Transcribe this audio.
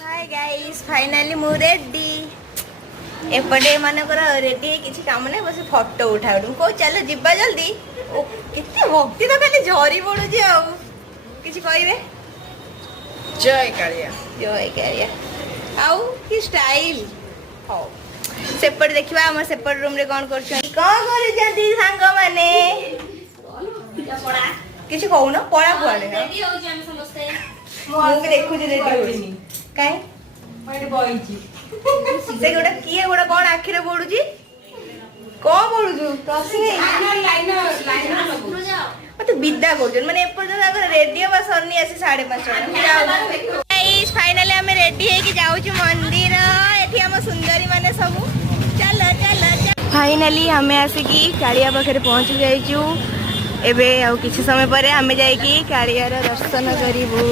Hi guys finally मु ready एपटे मानकर ready है किसी काम नहीं बस फोटो उठा को चलो जिबा जल्दी ओ केते भक्ति तो खाली झरी पड़ुजी आ किसी कहबे जय कालिया जय कालिया आउ की स्टाइल हो सेपट देखिबा हम सेपट रूम रे कोन करछन कोन करे जदी सांग माने किसी कहू ना पड़ा कुआडे रेडी हो जे हम समस्त मु भी देखु जे रेडी होनी काई मैं बइची से गोटा किए गोटा कोन आखि रे पडुजी को पडुजु प्रश्न लाइनर सब मत विदा करजन माने एपर्यंत अगर रेडियो बा सरनी आसी 5:30 गाइस फाइनली हम रेडी है कि जाऊ छु मंदिर एठी हम सुंदरी माने सब चलो चलो फाइनली हमें आसिकी कालिया पाखरे पहुंच जाइछु एबे आउ किछि समय परे हमें जाई कि कालिया रो दर्शन करिबू।